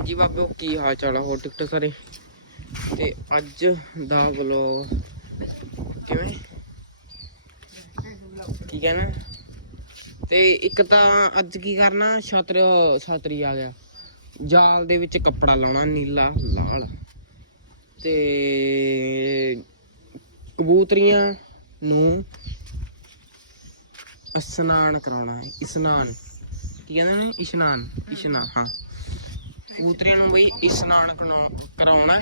ਹਾਂਜੀ ਬਾਬੇ ਕੀ ਹਾਲ ਚਾਲ ਆ? ਹੋਰ ਟਿਕਟ ਸਾਰੇ? ਤੇ ਅੱਜ ਦਾ ਵਲੋ ਕਿਵੇਂ? ਕੀ ਕਹਿਣਾ? ਤੇ ਇੱਕ ਤਾਂ ਅੱਜ ਕੀ ਕਰਨਾ? ਛਤਰ, ਛਤਰੀ ਆ ਗਿਆ। ਜਾਲ ਦੇ ਵਿੱਚ ਕੱਪੜਾ ਲਾਉਣਾ, ਨੀਲਾ, ਲਾਲ। ਤੇ ਕਬੂਤਰੀਆਂ ਨੂੰ ਇਸ਼ਨਾਨ ਕਰਾਉਣਾ ਇਸ਼ਨਾਨ। ਕੀ ਕਹਿੰਦੇ ਨੇ? ਇਸ਼ਨਾਨ ਇਸ਼ਨਾਨ, ਹਾਂ। ਕਬੂਤਰੀਆਂ ਨੂੰ ਬਈ ਇਸ਼ਨਾਨ ਕਰਾਉਣਾ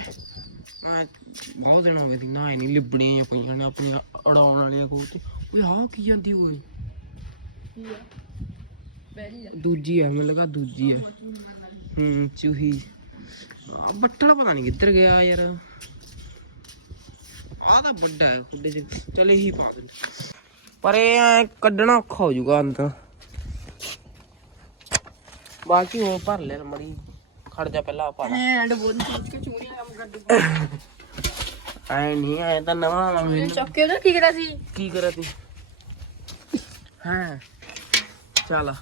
ਬਹੁਤ ਦਿਨ ਹੋ ਗਏ ਸੀ ਨਹਾਏ ਨਹੀਂ ਲਿਬੜੀਆਂ ਪਈਆਂ ਨੇ ਆਪਣੀਆਂ ਉਡਾਉਣ ਵਾਲੀਆਂ ਕਬੂਤਰੀ। ਓਏ, ਆਹ ਕੀ ਜਾਂਦੀ ਓਏ? ਦੂਜੀ ਹੈ ਮੈਨੂੰ ਲੱਗਾ ਦੂਜੀ ਹੈ ਹੂੰ, ਚੂਹੀ। ਆ ਬੱਟਲਾ ਪਤਾ ਨਹੀਂ ਕਿੱਧਰ ਗਿਆ ਯਾਰ। ਆ ਤਾਂ ਵੱਡਾ ਹੈ, ਖੁੱਡੇ ਚ। ਚਲ ਇਹੀ ਪਾ ਦੇ ਪਰ ਇਹ ਐਂ ਕੱਢਣਾ ਔਖਾ ਹੋ ਜਾਊਗਾ ਅੰਦਰ ਬਾਕੀ ਹੋਰ ਭਰ ਲੈ ਮੜੀ। ਖੜ ਜਾ ਪਹਿਲਾਂ ਪਾ ਲੈ ਐਂਡ ਬੋਲ ਕੇ ਚੂੜੀਆਂ ਕੰਮ ਕਰ ਦੂ। ਐ ਨਹੀਂ ਐ ਤਾਂ ਨਵਾਂ ਨਵਾਂ ਮੈਨੂੰ ਚੱਕ ਕੇ ਉਹਦਾ ਕੀ ਕਰਿਆ ਸੀ? ਕੀ ਕਰਾਂ ਤੂੰ ਹਾਂ। ਚੱਲ।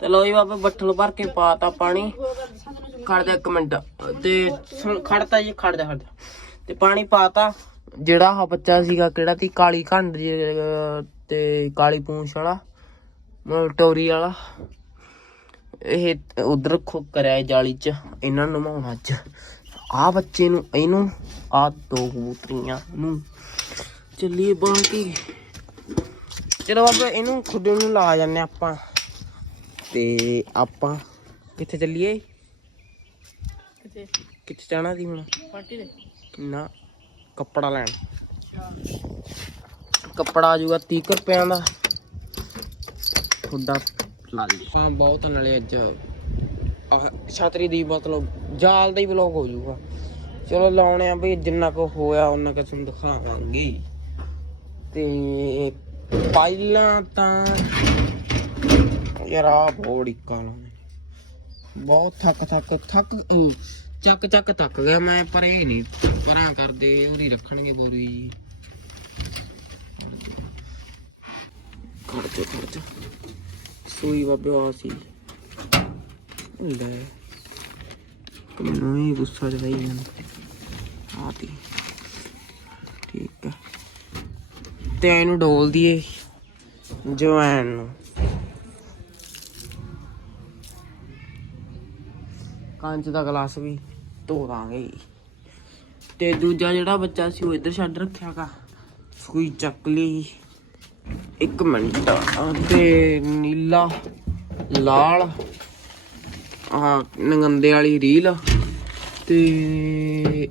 ਚਲੋ ਜੀ ਬਾਬਾ ਬੱਠਲ ਭਰ ਕੇ ਪਾਤਾ ਪਾਣੀ। ਖੜ ਜਾ ਇੱਕ ਮਿੰਟ। ਤੇ ਖੜਤਾ ਜੀ ਖੜ ਜਾ ਖੜ ਜਾ। ਤੇ ਪਾਣੀ ਪਾਤਾ ਜਿਹੜਾ ਆ ਬੱਚਾ ਸੀਗਾ ਕਿਹੜਾ ਤੀ ਕਾਲੀ ਘੰਡ ਤੇ ਕਾਲੀ ਪੂੰਛ ਵਾਲਾ ਮਤਲਬ ਟੋਰੀ ਵਾਲਾ। ਇਹ ਉਧਰ ਖੋ ਕਰਿਆ ਜਾਲੀ ਚ ਇਹਨਾਂ ਨੂੰ ਨਮਾਉਣਾ ਅੱਜ। ਆ ਬੱਚੇ ਨੂੰ ਇਹਨੂੰ ਆ ਦੋ ਕਬੂਤਰੀਆਂ ਨੂੰ। ਚੱਲੀਏ ਬਾਕੀ। ਚਲੋ ਬਾਬਾ ਇਹਨੂੰ ਖੁੱਡੇ ਨੂੰ ਲਾ ਜਾਂਦੇ ਆਪਾਂ। ਤੇ ਆਪਾਂ ਕਿੱਥੇ ਚੱਲੀਏ? ਕਿੱਥੇ? ਜਾਣਾ ਦੀ ਹੁਣ? ਪਾਰਟੀ ਦੇ ਨਾ ਕੱਪੜਾ ਲੈਣ। ਕੱਪੜਾ ਆ ਜਾਊਗਾ 30 ਕੁ ਰੁਪਿਆਂ ਦਾ। ਖੁੱਡਾ ਲਾ ਲਈ ਹਾਂ, ਬਹੁਤ ਨਾਲੇ ਅੱਜ ਆਹ ਛਤਰੀ ਦੀ ਮਤਲਬ ਜਾਲ ਦਾ ਹੀ ਬਲੌਗ ਹੋ ਜਾਊਗਾ। ਚਲੋ ਲਾਉਣੇ ਆ ਵੀ ਜਿੰਨਾ ਕੁ ਹੋਇਆ ਉਹਨਾਂ ਕੁ ਤੁਹਾਨੂੰ ਦਿਖਾਵਾਂਗੇ। ਤੇ ਪਹਿਲਾਂ ਤਾਂ ਯਾਰ ਆ ਬੋੜੀ ਲਾਉਣੇ। ਬਹੁਤ ਥੱਕ ਥੱਕ ਥੱਕ ਚੱਕ ਚੱਕ ਥੱਕ ਗਿਆ ਮੈਂ, ਪਰ ਇਹ ਨਹੀਂ। ਪਰਾਂ ਕਰਦੇ ਉਹਦੀ ਰੱਖਣਗੇ ਬੋਰੀ। ਜੀ ਖੜ ਜਾ ਖੜ ਜਾ। ਸੂਈ ਬਾਬੇ ਆ ਸੀ। ਲੈ। ਮੈਨੂੰ ਹੀ ਗੁੱਸਾ ਚੜਾਈ ਜਾਂਦਾ। ਆਤੀ ਠੀਕ ਹੈ ਤੇ ਇਹਨੂੰ ਡੋਲ ਦਈਏ ਜਵੈਣ ਨੂੰ। ਕੰਚ ਦਾ ਗਲਾਸ ਵੀ ਧੋ ਦਾਂਗੇ। ਤੇ ਦੂਜਾ ਜਿਹੜਾ ਬੱਚਾ ਸੀ ਉਹ ਇੱਧਰ ਛੱਡ ਰੱਖਿਆਗਾ ਸੂਈ ਚੱਕ ਲਈ। ਇੱਕ ਮਿੰਟ ਤੇ ਨੀਲਾ ਲਾਲ ਆ ਨਗੰਦੇ ਵਾਲੀ ਰੀਲ ਤੇ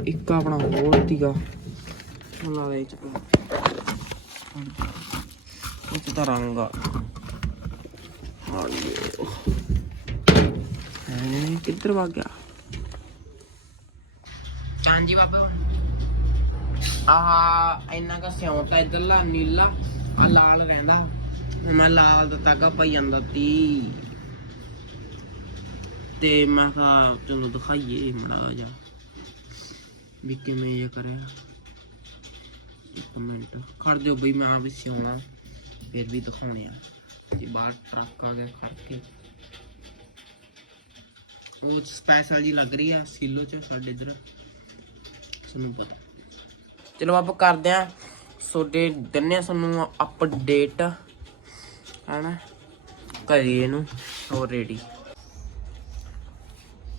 ਇੱਕ ਆਪਣਾ ਹੋਰ ਸੀਗਾ। ਲਾ ਦੇ ਚ। ਉਹ ਤਾਂ ਰੰਗ ਆ। ਹਾਲਿਓ ਹੈ ਕਿੱਧਰ ਵਗ ਗਿਆ? ਹਾਂਜੀ ਬਾਬਾ। ਆਹ ਇੰਨਾ ਕਾ ਸਿਉਂਤਾ ਇਧਰਲਾ ਨੀਲਾ। ਆ ਲਾਲ ਰਹਿੰਦਾ। ਮੈਂ ਲਾਲ ਦਾ ਤਾਗਾ ਪਾਈ ਜਾਂਦਾ ਤੀ ਤੇ ਮੈਂ ਕਿਹਾ ਚਲੋ ਦਿਖਾਈਏ ਮੜਾ ਜਾ ਵੀ ਕਿਵੇਂ ਇਹ ਕਰਿਆ ਇੱਕ ਮਿੰਟ। ਖੜ ਜਾਓ ਬਈ, ਮੈਂ ਵੀ ਸਿਉਣਾ। ਫਿਰ ਵੀ ਦਿਖਾਉਣੇ ਆ। ਜੇ ਬਾਹਰ ਟਰੱਕ ਆ ਗਿਆ ਖੜ ਕੇ। ਉਹ ਸਪੈਸ਼ਲ ਜੀ ਲੱਗ ਰਹੀ ਆ, ਸੀਲੋ ਚ, ਸਾਡੇ ਇਧਰ। ਤੁਹਾਨੂੰ ਪਤਾ। ਚਲੋ ਆਪਾਂ ਕਰਦੇ ਆ। ਸੋ ਸੋਡੇ ਦਿੰਨੇ ਆ ਤੁਹਾਨੂੰ ਅਪਡੇਟ ਹਨਾ? ਕਰੀਏ ਇਹਨੂੰ ਹੋਰ ਰੈਡੀ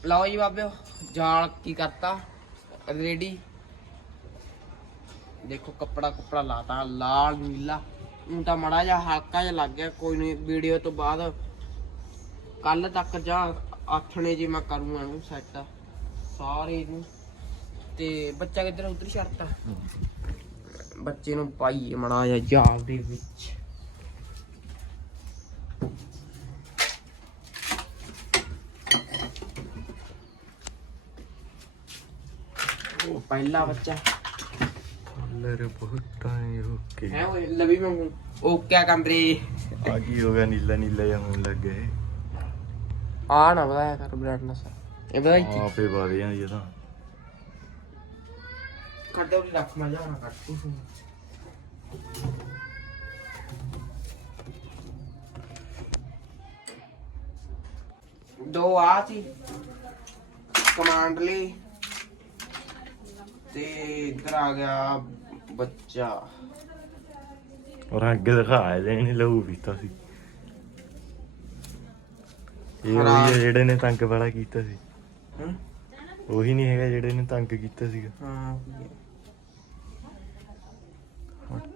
ਲਓ ਜੀ ਬਾਬਿਓ ਜਾਲ ਕੀ ਕਰਤਾ? ਰੈਡੀ ਦੇਖੋ, ਕੱਪੜਾ ਕੁਪੜਾ ਲਾਤਾ, ਲਾਲ, ਨੀਲਾ। ਹੁਣ ਤਾਂ ਮੜਾ ਜਿਹਾ ਹਲਕਾ ਜਿਹਾ ਲੱਗ ਗਿਆ, ਕੋਈ ਨਹੀਂ ਵੀਡੀਓ ਤੋਂ ਬਾਅਦ ਕੱਲ ਤੱਕ ਜਾਂ ਆਥਣੇ ਜੀ ਮੈਂ ਕਰੂੰਗਾ ਇਹਨੂੰ ਸੈੱਟ ਸਾਰੇ ਨੂੰ ਤੇ ਬੱਚਾ ਕਿੱਧਰ ਆ? ਉੱਧਰ ਛੱਡਤਾ। ਬੱਚੇ ਨੂੰ ਪਾਈਏ ਮੜਾ ਜਿਹਾ ਜਾਲ ਦੇ ਵਿੱਚ। ਉਹ ਪਹਿਲਾ ਬੱਚਾ। ਕਲਰ ਬਹੁਤ ਆਏ ਓਕੇ ਹੈ ਉਹ ਲਵੀ ਵਾਂਗੂ ਉਹ ਕਿਆ ਕੰਦਰੇ ਆ ਕੀ ਹੋ ਗਿਆ? ਨੀਲਾ ਨੀਲਾ ਜਿਹਾ ਹੋਣ ਲੱਗ ਗਿਆ ਇਹ। ਆ ਨਾ ਵਧਾਇਆ ਕਰ ਬ੍ਰਾਈਟਨੈਸ ਇਹ ਵਧਾਈ ਤੀ। ਆਪੇ ਵਧ ਜਾਂਦੀ ਇਹ ਤਾਂ। ਕੱਢ ਉਹਦੀ ਰੱਖ ਮੈਂ ਜਾਣਾ ਕੱਟ ਤੂੰ ਦੋ ਆ ਸੀ ਕਮਾਂਡ ਲਈ। ਤੇ ਇੱਧਰ ਆ ਗਿਆ ਬੱਚਾ। ਰੰਗ ਦਿਖਾ ਇਹਦੇ ਨੇ ਲਹੂ ਪੀਤਾ ਸੀ। ਇਹ। ਉਹੀ ਜਿਹੜੇ ਨੇ ਤੰਗ ਵਾਲਾ ਕੀਤਾ ਸੀ। ਹਮ? ਉਹੀ ਨਹੀਂ ਹੈਗਾ ਜਿਹੜੇ ਨੇ ਤੰਗ ਕੀਤਾ ਸੀਗਾ। ਹਾਂ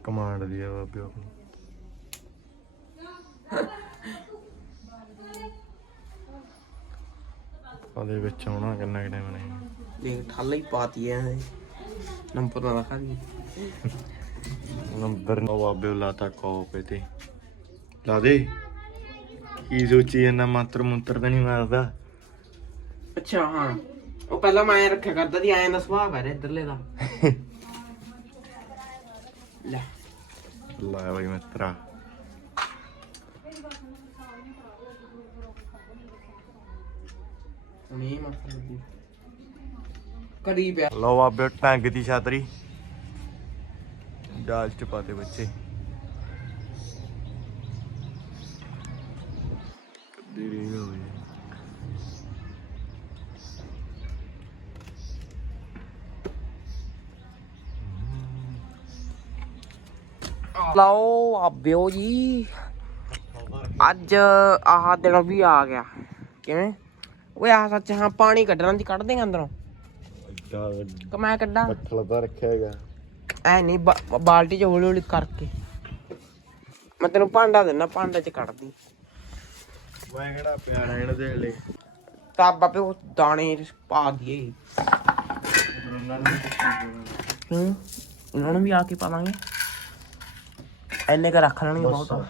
ਕਮਾਂਡ ਦੀ ਆ ਬਾਬੇ ਆਪਣੀ ਉਹਦੇ ਵਿੱਚ ਆਉਣਾ ਕਿੰਨਾ ਕਿੰਨਾ ਬਣੇ ਦੇਖ ਠੱਲ ਹੀ ਪਾਤੀ ਐ ਨੰਬਰ ਨਾ ਰਖਾ ਦੀ ਨੰਬਰ ਨੋ ਬਾਬੇ ਲਾਤਾ ਕੋਪੇ ਤੇ ਲਾ ਦੇ। ਕੀ ਸੋਚੀ ਇਹਨਾਂ ਮੰਤਰ ਮੰਤਰ ਤਾਂ ਨਹੀਂ ਮਾਰਦਾ। ਅੱਛਾ ਹਾਂ। ਉਹ ਪਹਿਲਾਂ ਮੈਂ ਐਂ ਰੱਖਿਆ ਕਰਦਾ ਸੀ ਐਂ ਦਾ ਸੁਭਾਅ ਹੈ ਇੱਧਰਲੇ ਦਾ। ਲੈ। ਲੈ ਬਈ ਮਿੱਤਰਾ। ਇਹ ਮਸਲਾ ਦੀ ਕਰੀ ਪਿਆ। ਲਓ ਬਾਬੇ ਟੰਗ ਦੀ ਛਾਤਰੀ। ਜਾਲ ਚ ਪਾਤੇ ਬੱਚੇ ਕਦੀ ਰੀ ਹੋਈ ਲਓ ਆਬਿਓ ਜੀ। ਅੱਜ ਆਹ ਦਿਨ ਵੀ ਆ ਗਿਆ। ਕਿਵੇਂ? ਓਏ ਆਹ ਸੱਚ ਹਾਂ ਪਾਣੀ ਕੱਢਣਾ ਦੀ ਕੱਢ ਦੇਗਾ ਅੰਦਰੋਂ। ਕਿ ਮੈਂ ਕੱਢਾਂ? ਬੱਠਲ ਤਾਂ ਰੱਖਿਆ ਹੈਗਾ। ਐ ਨਹੀਂ ਬਾਲਟੀ ਚ ਹੌਲੀ ਹੌਲੀ ਕਰਕੇ। ਮੈਂ ਤੈਨੂੰ ਭਾਂਡਾ ਦਿੰਦਾ ਭਾਂਡੇ ਚ ਕੱਢਦੀ। ਮੈਂ ਕਿਹੜਾ ਪਿਆ ਰਹਿਣ ਦੇ ਹਲੇ। ਤਾਂ ਬਾਬੇ ਉਹ ਦਾਣੇ ਪਾ ਦਈਏ ਹੂੰ ਉਹਨਾਂ ਨੂੰ ਵੀ ਆ ਕੇ ਪਾ ਐਨੇ ਕ ਰੱਖ ਲੈਣਗੇ ਬਹੁਤ ਆ।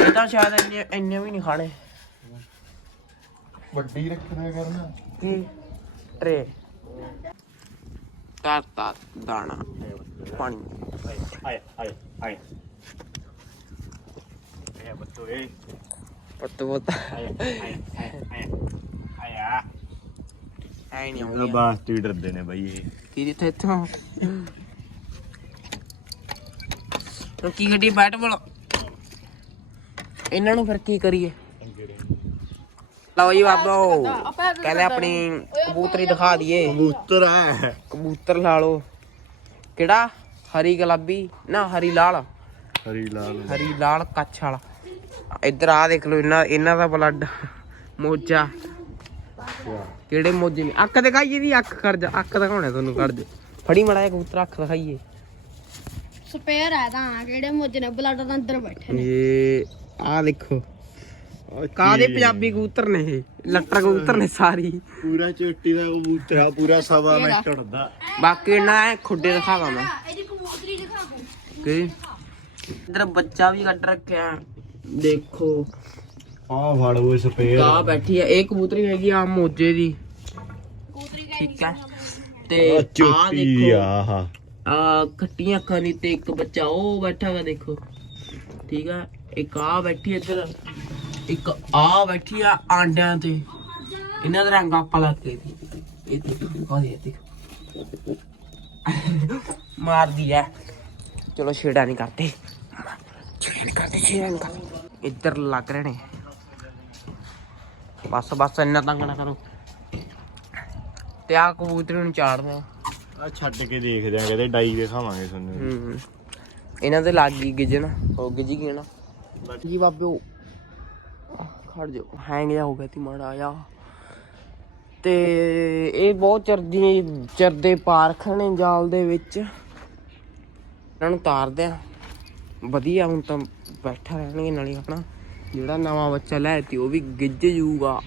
ਇਹ ਤਾਂ ਸ਼ਾਇਦ ਇੰਨੇ ਇੰਨੇ ਵੀ ਨਹੀਂ ਖਾਣੇ। ਵੱਡੀ ਰੱਖਣਾ ਕਰਨਾ। ਕੀ? ਟਰੇ। ਕਰਤਾ ਦਾਣਾ ਪਾਣੀ। ਆਏ ਆਏ ਆਏ ਇਹ ਬੱਤੋ ਇਹ ਪੱਤ। ਬੋਤ ਆਏ ਆਏ ਆਏ ਆਇਆ। ਐ ਨਹੀਂ ਇਹ ਆਉਂਦੀ ਬਾਸ ਡਰਦੇ ਨੇ ਬਾਈ ਇਹ। ਕੀ ਦਿੱਤੇ ਇੱਥੋਂ ਹੁਣ ਕੀ ਗੱਡੀ ਬੈਟ ਬੋਲ। ਇਹਨਾਂ ਨੂੰ ਫਿਰ ਕੀ ਕਰੀਏ? ਲਓ ਜੀ ਬਾਬੋ ਕਹਿੰਦੇ ਆਪਣੀ ਕਬੂਤਰੀ ਦਿਖਾ ਦਈਏ। ਕਬੂਤਰ ਹੈ ਕਬੂਤਰ ਲਾ ਲਓ। ਕਿਹੜਾ? ਹਰੀ ਗੁਲਾਬੀ। ਨਾ ਹਰੀ ਲਾਲ। ਹਰੀ ਲਾਲ। ਹਰੀ ਲਾਲ ਕੱਛ ਵਾਲਾ। ਇੱਧਰ ਆ ਦੇਖ ਲਓ ਇਹਨਾਂ ਇਹਨਾਂ ਦਾ ਬਲੱਡ ਮੋਜਾ। ਕਿਹੜੇ ਮੋਜੇ ਨੇ? ਅੱਖ ਦਿਖਾਈਏ ਦੀ ਅੱਖ ਕਰ ਜਾ। ਅੱਖ ਦਿਖਾਉਣਾ ਤੁਹਾਨੂੰ ਕਰ ਦੇ ਫੜੀ ਮੜਾ ਕਬੂਤਰ ਅੱਖ ਦਿਖਾਈਏ। ਸਪੇਅਰ ਹੈ ਤਾਂ ਕਿਹੜੇ ਮੁੱਜ ਨੇ ਬਲੱਡ ਦੇ ਅੰਦਰ ਬੈਠੇ ਨੇ। ਇਹ ਆ ਦੇਖੋ। ਕਾਦੇ ਪੰਜਾਬੀ ਕਬੂਤਰ ਨੇ ਇਹ? ਲੱਟਰ ਕਬੂਤਰ ਨੇ ਸਾਰੀ। ਪੂਰਾ ਚੋਟੀ ਦਾ ਕਬੂਤਰ ਆ ਪੂਰਾ ਸਵਾ ਮੈਂ ਟੜਦਾ ਬਾਕੀ ਐ ਖੁੱਡੇ ਦਿਖਾਵਾਂ ਮੈਂ। ਇਹਦੀ ਕਬੂਤਰੀ ਦਿਖਾ ਕੀ? ਇਧਰ ਬੱਚਾ ਵੀ ਕੱਢ ਰੱਖਿਆ। ਦੇਖੋ। ਆ ਫੜ ਉਹ ਸਪੇਅਰ। ਕਾ ਬੈਠੀ ਹੈ ਇਹ ਕਬੂਤਰੀ ਹੈਗੀ ਆ ਮੋਜੇ ਦੀ। ਕਬੂਤਰੀ ਠੀਕ ਹੈ ਤੇ ਆ ਆ ਚੋਟੀ ਦੇਖੋ। ਆਹਾ। ਆ ਖੱਟੀਆਂ ਅੱਖਾਂ ਦੀ ਤੇ ਇੱਕ ਬੱਚਾ ਉਹ ਬੈਠਾ ਹੈਗਾ ਦੇਖੋ। ਠੀਕ ਆ? ਇੱਕ ਆ ਬੈਠੀ ਇੱਧਰ, ਇੱਕ ਆ ਬੈਠੀ ਆ ਆਂਡਿਆਂ ਤੇ। ਇਹਨਾਂ ਦਾ ਰੰਗ ਆਪਾਂ ਲੱਗ ਕੇ ਇਹ ਦੇਖੋ ਆ ਦੇਖੋ ਮਾਰਦੀ ਐ ਚਲੋ ਛੇੜਾ ਨਹੀਂ ਕਰਦੇ। ਛੇੜਾ ਨਹੀਂ ਕਰਦੇ, ਛੇੜਾ ਕਰਦੇ। ਇੱਧਰ ਲੱਗ ਰਹੇ ਨੇ। ਬਸ ਬਸ, ਇੰਨਾ ਤੰਗ ਨਾ ਕਰੋ। ਤੇ ਆ ਕਬੂਤਰ ਨੂੰ ਚਾੜਦਾ ਆ ਛੱਡ ਕੇ ਦੇਖਦੇ ਆ ਕਹਿੰਦੇ ਡਾਈ ਦਿਖਾਵਾਂਗੇ ਤੁਹਾਨੂੰ। ਹੂੰ ਇਹਨਾਂ ਦੇ ਲੱਗ ਗਈ ਗਿਜਣ ਹੋ ਗਿਜੀ ਗਈ ਨਾ। ਜੀ ਬਾਬਿਓ ਖੜ ਜਾ ਹੈਂਗ ਜਾ ਹੋ ਗਿਆ ਤੀ ਮਾੜਾ ਆ ਤੇ ਇਹ ਬਹੁਤ ਚਰਦੀ ਚਰਦੇ ਪਾਰਖ ਨੇ ਜਾਲ ਦੇ ਵਿੱਚ। ਇਹਨਾਂ ਨੂੰ ਤਾਰਦੇ ਆ। ਵਧੀਆ ਹੁਣ ਤਾਂ ਬੈਠਾ ਰਹਿਣਗੇ ਨਾਲੇ ਆਪਣਾ। ਜਿਹੜਾ ਨਵਾਂ ਬੱਚਾ ਲੈ ਤੀ ਉਹ ਵੀ ਗਿੱਜ ਜੂਗਾ।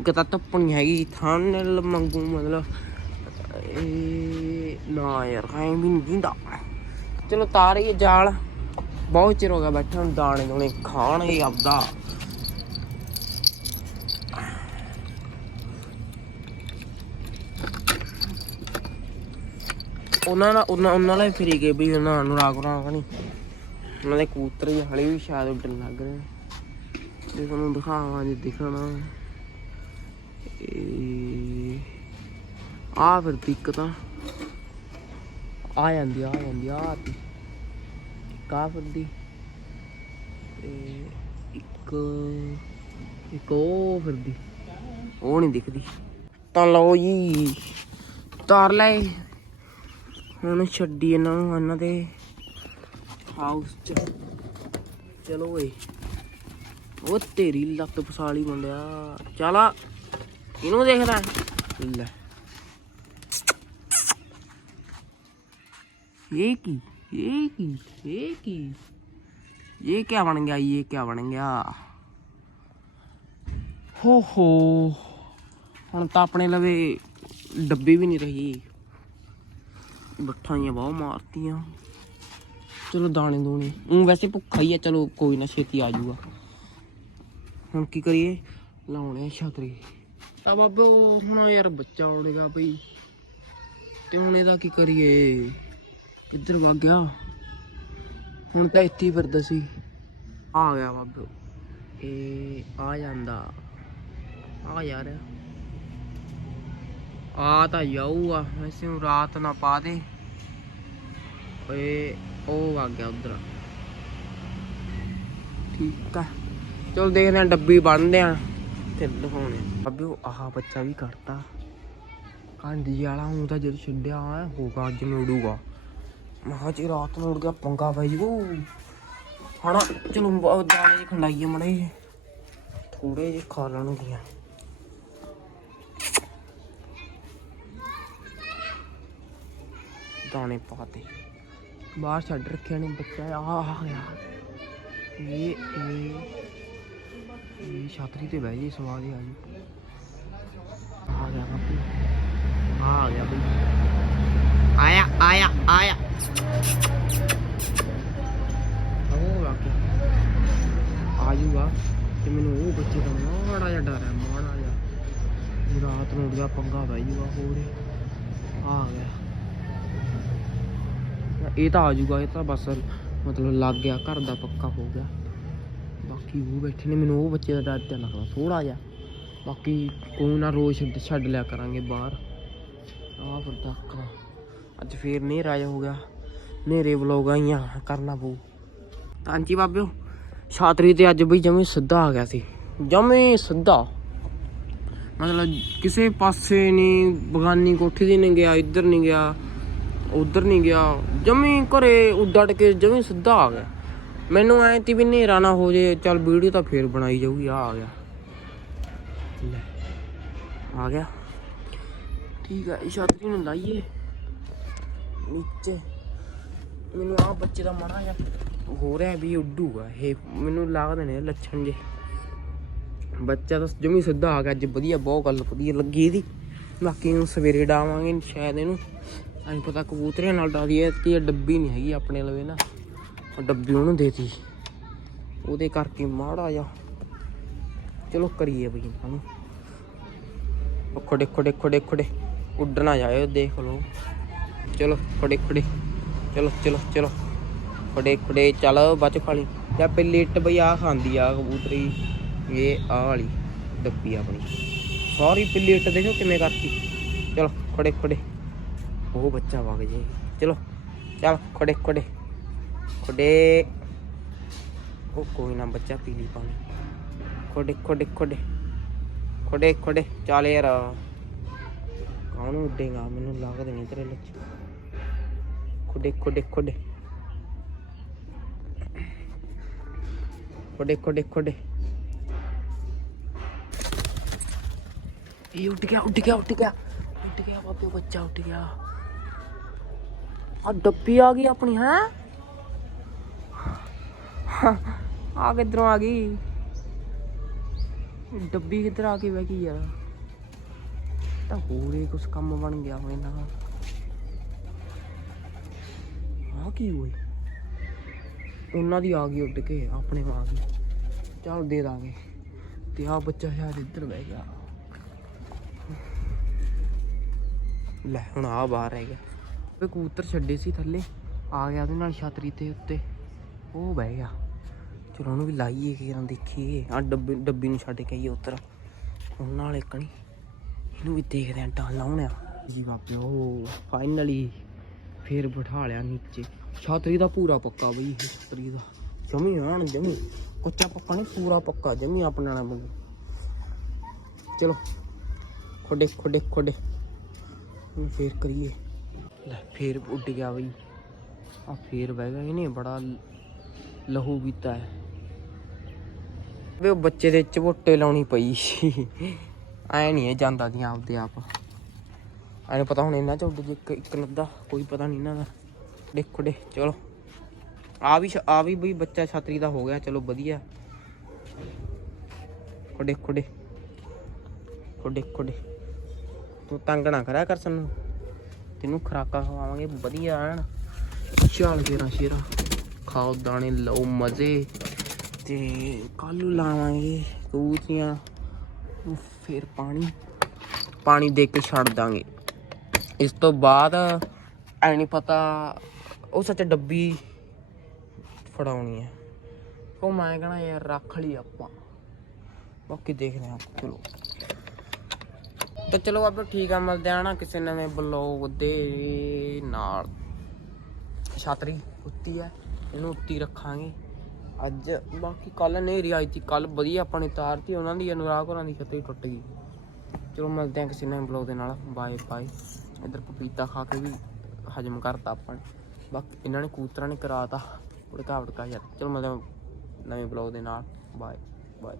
ਗਤਾ ਤੱਪਣੀ ਹੈਗੀ ਥਾਨਲ ਮੰਗੂ ਮਤਲਬ, ਇਹ ਨਾ ਯਾਰ, ਐਂ ਵੀ ਨਹੀਂ ਦਿੰਦਾ ਚਲੋ ਤਾਰੀਏ ਜਾਲ, ਬਹੁਤ ਚਿਰ ਹੋ ਗਿਆ ਬੈਠਾ ਨੂੰ ਦਾਣੇ ਦੋਣੇ ਖਾਣਗੇ ਆਪਦਾ। ਉਹਨਾਂ ਨਾਲ, ਉਹਨਾਂ ਉਹਨਾਂ ਨਾਲ ਫਰੀ ਗਏ ਵੀ ਉਹਨਾਂ ਨੂੰ ਰਾਗ ਰਾਗ ਨਹੀਂ। ਉਹਨਾਂ ਦੇ ਕਬੂਤਰ ਹਲੇ ਵੀ ਸ਼ਾਇਦ ਉੱਡਣ ਲੱਗ ਰਹੇ ਜੇ ਤੁਹਾਨੂੰ ਦਿਖਾਵਾਂ, ਜੇ ਦਿਖਣਾ। ਆ ਫਿਰ ਦਿੱਕਤ। ਤਾਂ ਆ ਜਾਂਦੀ ਆ ਜਾਂਦੀ, ਆ ਆਤੀ ਕਾ ਫਿਰਦੀ ਤੇ ਇੱਕ ਇੱਕ ਉਹ ਫਿਰਦੀ ਉਹ ਨਹੀਂ ਦਿਖਦੀ। ਤਾਂ ਲਓ ਜੀ ਤਾਰ ਲੈ ਹੁਣ ਛੱਡੀ ਇਹਨਾਂ ਨੂੰ ਇਹਨਾਂ ਦੇ ਹਾਊਸ ਚ। ਚਲੋ ਓਏ ਉਹ ਤੇਰੀ ਲੱਤ ਫਸਾਲੀ ਮੁੰਡਿਆ। ਚੱਲ ਆ। ਇਹਨੂੰ ਦੇਖਦਾ। ਲੈ। ये की ये की ये की ये क्या बन गया ये क्या बन गया ਹੋ ਹੋ ਹੁਣ ਤਾਂ ਆਪਣੇ ਲਵੇ ਡੱਬੀ ਵੀ ਨਹੀਂ ਰਹੀ ਬੱਠਾਂ ਹੀ ਬਹੁਤ ਮਾਰਤੀਆਂ ਚਲੋ ਦਾਣੇ ਦੂਣੇ ਉਹ ਵੈਸੇ ਭੁੱਖਾ ਹੀ ਆ ਚਲੋ ਕੋਈ ਨਾ ਛੇਤੀ ਆ ਜਾਊਗਾ ਹੁਣ ਕੀ ਕਰੀਏ ਲਾਉਣੇ ਆ ਛਤਰੀ ਤਾਂ ਬਾਬੇ ਉਹ ਹੁਣ ਯਾਰ ਬੱਚਾ ਉੜੇਗਾ ਭਈ ਤੇ ਹੁਣ ਇਹਦਾ ਕੀ ਕਰੀਏ ਕਿੱਧਰ ਵਗ ਗਿਆ? ਹੁਣ ਤਾਂ ਇੱਥੇ ਹੀ ਫਿਰਦਾ ਸੀ। ਆ ਗਿਆ ਬਾਬੇ ਇਹ ਆ ਜਾਂਦਾ। ਆ ਯਾਰ। ਆ ਤਾਂ ਜਾਊਗਾ। ਵੈਸੇ ਹੁਣ ਰਾਤ ਨਾ ਪਾ ਦੇ। ਓਏ ਉਹ ਵਗ ਗਿਆ ਉਧਰ। ਠੀਕ ਆ। ਚਲ ਦੇਖਦੇ ਆ ਡੱਬੀ ਬੰਨਦੇ ਆ ਤੇ ਦਿਖਾਉਣੇ ਬਾਬੇ ਆਹ ਬੱਚਾ ਵੀ ਕਰਤਾ। ਕਾਂਡੀ ਵਾਲਾ ਹੁਣ ਤਾਂ ਜਦ ਛੱਡਿਆ, ਐਂ ਹੋਗਾ ਅੱਜ ਨੂੰ ਉਡੂਗਾ ਮੈਂ ਜੀ ਰਾਤ ਨੂੰ ਉੜ ਗਿਆ ਪੰਗਾ ਪੈ ਜੂ ਹਣਾ, ਚਲੋ ਬ- ਦਾਣੇ ਜਿਹੇ ਖੰਡਾਈਏ ਮੜੇ ਥੋੜੇ ਜਿਹੇ ਖਾ ਲੈਣਗੀਆਂ। ਦਾਣੇ ਪਾਤੇ। ਬਾਹਰ ਛੱਡ ਰੱਖਿਆ ਨੇ ਬੱਚਾ ਆ ਆ ਗਿਆ ਇਹ ਇਹ ਇਹ ਛਾਤਰੀ ਤੇ ਬਹਿ ਜੀ, ਸਵਾਦ ਹੀ ਆ ਜੀ। ਆ ਗਿਆ ਬਾਪੂ। ਆ ਗਿਆ ਬਈ ਆਇਆ ਆਇਆ ਆਇਆ ਉਹ ਆ ਕੇ ਆ ਜੂਗਾ ਤੇ ਮੈਨੂੰ ਉਹ ਬੱਚੇ ਦਾ ਮਾੜਾ ਜਿਹਾ ਡਰ ਹੈ, ਮਾੜਾ ਜਿਹਾ। ਵੀ ਰਾਤ ਨੂੰ ਉਹਦਾ ਪੰਗਾ ਪੈ ਜੂਗਾ, ਹੋਰ ਆ ਗਿਆ। ਇਹ ਤਾਂ ਆ ਜੂਗਾ, ਇਹ ਤਾਂ ਬਸ ਮਤਲਬ ਲੱਗ ਗਿਆ, ਘਰ ਦਾ ਪੱਕਾ ਹੋ ਗਿਆ। ਬਾਕੀ ਉਹ ਬੈਠੇ ਨੇ, ਮੈਨੂੰ ਉਹ ਬੱਚੇ ਦਾ ਡਰ ਤੇ ਲੱਗਦਾ ਥੋੜਾ ਜਿਹਾ। ਬਾਕੀ ਕੋਈ ਨਾ ਰੋਜ਼ ਛੱਡ ਲਿਆ ਕਰਾਂਗੇ ਬਾਹਰ। ਆਹ ਫਿਰਦਾ ਅੱਜ ਫੇਰ ਨੇਰਾ ਜਿਹਾ ਹੋ ਗਿਆ। ਨੇਰੇ ਵਲੋਗ ਆਈਆਂ, ਕਰਨਾ ਪਊ। ਤਾਂ ਜੀ ਬਾਬਿਓ। ਛਾਤਰੀ ਤੇ ਅੱਜ ਬਈ ਜਮੇ ਸਿੱਧਾ ਆ ਗਿਆ ਸੀ। ਜਮੇ ਸਿੱਧਾ। ਮਤਲਬ ਕਿਸੇ ਪਾਸੇ ਨਹੀਂ ਬਗਾਨੀ ਕੋਠੀ ਦੀ ਨਹੀਂ ਗਿਆ, ਇੱਧਰ ਨਹੀਂ ਗਿਆ, ਉਧਰ ਨਹੀਂ ਗਿਆ। ਜਮੀ ਘਰੇ ਉੱਡੜ ਕੇ ਜਮੀ ਸਿੱਧਾ ਆ ਗਿਆ। ਮੈਨੂੰ ਐ ਤੀ ਵੀ ਨੇਰਾ ਨਾ ਹੋ ਜੇ, ਚੱਲ ਵੀਡੀਓ ਤਾਂ ਫੇਰ ਬਣਾਈ ਜਾਊਗੀ, ਆ ਆ ਗਿਆ। ਲੈ, ਆ ਗਿਆ। ਠੀਕ ਆ, ਇਹ ਨੂੰ ਲਾਈਏ। ਨੀਚੇ। ਮੈਨੂੰ ਆ ਬੱਚੇ ਦਾ ਮਾੜਾ ਜਿਹਾ ਹੋ ਰਿਹਾ ਵੀ ਉੱਡੂਗਾ ਇਹ ਮੈਨੂੰ ਲੱਗਦੇ ਨੇ ਲੱਛਣ ਜੇ। ਬੱਚਾ ਤਾਂ ਜਮੀ ਸਿੱਧਾ ਆ ਗਿਆ। ਅੱਜ ਵਧੀਆ, ਬਹੁਤ ਗੱਲ ਵਧੀਆ ਲੱਗੀ ਇਹਦੀ। ਬਾਕੀ ਨੂੰ ਸਵੇਰੇ ਡਾਵਾਂਗੇ, ਸ਼ਾਇਦ ਇਹਨੂੰ। ਐਂ ਪਤਾ ਕਬੂਤਰਿਆਂ ਨਾਲ ਡਾਦੀ ਹੈ ਕਿ ਡੱਬੀ ਨਹੀਂ ਹੈਗੀ ਆਪਣੇ ਲਵੇ ਨਾ। ਉਹ ਡੱਬੀ ਉਹਨੂੰ ਦੇਤੀ ਉਹਦੇ ਕਰਕੇ ਮਾੜਾ ਜਿਹਾ। ਚਲੋ ਕਰੀਏ ਬਈ ਇਹਨਾਂ। ਨੂੰ ਦੇਖੋ ਦੇਖੋ ਦੇਖੋ ਦੇਖੋ। ਦੇ ਉੱਡ ਦੇਖ ਲਓ। ਚਲੋ, ਖੜੇ ਖੜੇ। ਚਲੋ ਚਲੋ ਚਲੋ। ਖੜੇ ਖੜੇ, ਚੱਲ ਬਚ ਖਾਲੀ। ਜਾਂ ਪਹਿਲੇ ਇੱਟ ਬਈ ਆ ਖਾਂਦੀ ਆ ਕਬੂਤਰੀ, ਇਹ ਆ ਵਾਲੀ ਡੱਬੀ ਆਪਣੀ। ਸਾਰੀ ਪਿੱਲੀ ਦੇਖੋ ਕਿਵੇਂ ਕਰਤੀ। ਚਲੋ ਖੜੇ ਖੜੇ। ਉਹ ਬੱਚਾ ਵਗ ਜੇ। ਚਲੋ, ਚੱਲ ਖੜੇ ਖੜੇ। ਖੜੇ। ਉਹ ਕੋਈ ਨਾ ਬੱਚਾ ਪੀਲੀ ਪਾਣੀ। ਖੜੇ ਖੜੇ ਖੜੇ। ਖੜੇ ਖੜੇ। ਚੱਲ ਯਾਰ। ਕੌਣ ਉੱਡੇਗਾ? ਮੈਨੂੰ ਲੱਗਦਾ ਨਹੀਂ ਤੇਰੇ ਲੱਛ ਖੜੇ ਖੜੇ ਖੜੇ। ਖੜੇ ਖੜੇ ਖੜੇ ਇਹ ਉੱਡ ਗਿਆ ਉੱਡ ਗਿਆ ਉੱਡ ਗਿਆ। ਉੱਡ ਗਿਆ ਬਾਬੇ, ਬੱਚਾ ਉੱਡ ਗਿਆ। ਆ ਡੱਬੀ ਆ ਗਈ ਆਪਣੀ, ਹੈ? ਆ ਕਿੱਧਰੋਂ ਆ ਗਈ? ਡੱਬੀ ਕਿੱਧਰ ਆ ਕੇ ਬਹਿ ਗਈ ਯਾਰ? ਤਾਂ ਹੋਰ ਹੀ ਕੁਛ ਕੰਮ ਬਣ ਗਿਆ ਹੋਏ ਨਾ। ਆ ਕੀ ਹੋਈ ਉਹਨਾਂ ਦੀ ਆ ਗਈ ਉੱਡ ਕੇ, ਆਪਣੇ ਆ ਗਈ। ਚੱਲ ਦੇ ਦਾਂਗੇ। ਤੇ ਆ ਬੱਚਾ ਸ਼ਾਇਦ ਇੱਧਰ ਬਹਿ ਗਿਆ। ਲੈ, ਹੁਣ ਆ ਬਾਹਰ ਰਹਿ ਗਿਆ। ਵੇ ਕਬੂਤਰ ਛੱਡੇ ਸੀ ਥੱਲੇ। ਆ ਗਿਆ ਉਹਦੇ ਨਾਲ ਛਤਰੀ ਤੇ ਉੱਤੇ। ਉਹ ਬਹਿ ਗਿਆ। ਚਲੋ ਉਹਨੂੰ ਵੀ ਲਾਈਏ ਕਿ ਰਾਂ ਦੇਖੀਏ। ਆ ਡੱਬੀ ਡੱਬੀ ਨੂੰ ਛੱਡ ਕੇ ਆਈਏ ਉੱਤਰ ਉਹਨਾਂ ਨਾਲ ਇੱਕ ਕਣੀ ਇਹਨੂੰ ਵੀ ਦੇਖਦੇ ਆਂ ਟਾਂ ਲਾਉਣਿਆ ਜੀ ਬਾਪੇ, ਉਹ ਫਾਈਨਲੀ ਫੇਰ ਬਿਠਾ ਲਿਆ ਨੀਚੇ। ਛਾਤਰੀ ਦਾ ਪੂਰਾ ਪੱਕਾ ਬਈ, ਇਹ ਛਤਰੀ ਦਾ। ਜਮੀ ਆਣ, ਜਮੀ। ਕੱਚਾ ਪੱਕਾ ਨਹੀਂ, ਪੂਰਾ ਪੱਕਾ, ਜਮੀ ਆਪਣੇ ਨਾਲ ਬੰਦੇ ਚਲੋ, ਖੋਡੇ ਖੋਡੇ ਖੋਡੇ। ਫੇਰ ਕਰੀਏ। ਲੈ, ਫੇਰ ਉੱਡ ਗਿਆ ਬਈ। ਆ ਫੇਰ ਬਹਿ ਗਿਆ, ਇਹਨੇ ਬੜਾ ਲਹੂ ਪੀਤਾ ਹੈ। ਵੇ, ਉਹ ਬੱਚੇ ਦੇ ਝਵੋਟੇ ਲਾਉਣੀ ਪਈ ਐ ਨਹੀਂ ਇਹ ਜਾਂਦਾ ਦੀਆਂ ਆਪਦੇ ਆਪ। ਐਨੂੰ ਪਤਾ ਹੁਣ ਇਹਨਾਂ ਚ ਉੱਡ ਜੇ ਇੱਕ ਇੱਕ ਨੱਦਾ ਕੋਈ ਪਤਾ ਨਹੀਂ ਇਹਨਾਂ ਦਾ। ਦੇਖੋ ਦੇ, ਚਲੋ। ਆ ਵੀ ਆ ਵੀ ਬਈ ਬੱਚਾ ਛਾਤਰੀ ਦਾ ਹੋ ਗਿਆ, ਚਲੋ ਵਧੀਆ। ਖੋਡੇ ਖੋਡੇ ਖੋਡੇ ਖੋਡੇ ਤੂੰ ਤੰਗ ਨਾ ਕਰਿਆ ਕਰ ਸਾਨੂੰ। ਤੈਨੂੰ ਖਰਾਕਾਂ ਖਵਾਵਾਂਗੇ, ਵਧੀਆ ਐਨ। ਚੱਲ ਫੇਰਾ ਸ਼ੇਰਾ। ਖਾਓ ਦਾਣੇ, ਲਓ ਮਜ਼ੇ। ਤੇ ਕੱਲ ਨੂੰ ਲਾਵਾਂਗੇ ਕਬੂਤਰੀਆਂ। ਨੂੰ ਫਿਰ ਪਾਣੀ। ਪਾਣੀ ਦੇ ਕੇ ਛੱਡ ਦਾਂਗੇ। ਇਸ ਤੋਂ ਬਾਅਦ ਐ ਨਹੀਂ ਪਤਾ ਉਹ ਸੱਚ ਡੱਬੀ ਫੜਾਉਣੀ ਹੈ। ਉਹ ਮੈਂ ਕਹਣਾ ਯਾਰ ਰੱਖ ਲਈ ਆਪਾਂ। ਬਾਕੀ ਦੇਖਦੇ ਹਾਂ, ਚਲੋ। ਤਾਂ ਚਲੋ ਆਪਾਂ ਠੀਕ ਆ, ਮਿਲਦੇ ਆ ਨਾ ਕਿਸੇ ਨਵੇਂ ਬਲੌਗ ਦੇ ਨਾਲ। ਛਾਤਰੀ ਉੱਤੀ ਹੈ, ਇਹਨੂੰ ਉੱਤੀ ਰੱਖਾਂਗੇ। ਅੱਜ ਬਾਕੀ ਕੱਲ ਨੇਰੀ ਆਈ ਸੀ ਕੱਲ ਵਧੀਆ ਆਪਾਂ ਨੇ ਤਾਰਤੀ ਉਹਨਾਂ ਦੀ ਅਨੁਰਾਗ ਹੋਰਾਂ ਦੀ ਛਤਰੀ ਟੁੱਟ ਗਈ। ਚਲੋ ਮਿਲਦੇ ਆ ਕਿਸੇ ਨਵੇਂ ਬਲੌਗ ਦੇ ਨਾਲ। ਬਾਏ ਬਾਏ ਇਧਰ ਪਪੀਤਾ ਖਾ ਕੇ ਵੀ ਹਜਮ ਕਰਤਾ ਆਪਾਂ ਨੇ। ਬਾਕੀ ਇਹਨਾਂ ਨੇ ਕੂਤਰਾਂ ਨੇ ਕਰਾਤਾ ਉੜਕਾ ਉੜਕਾ ਯਾਰ ਚਲੋ ਮਿਲਦੇ ਨਵੇਂ ਬਲੌਗ ਦੇ ਨਾਲ ਬਾਏ ਬਾਏ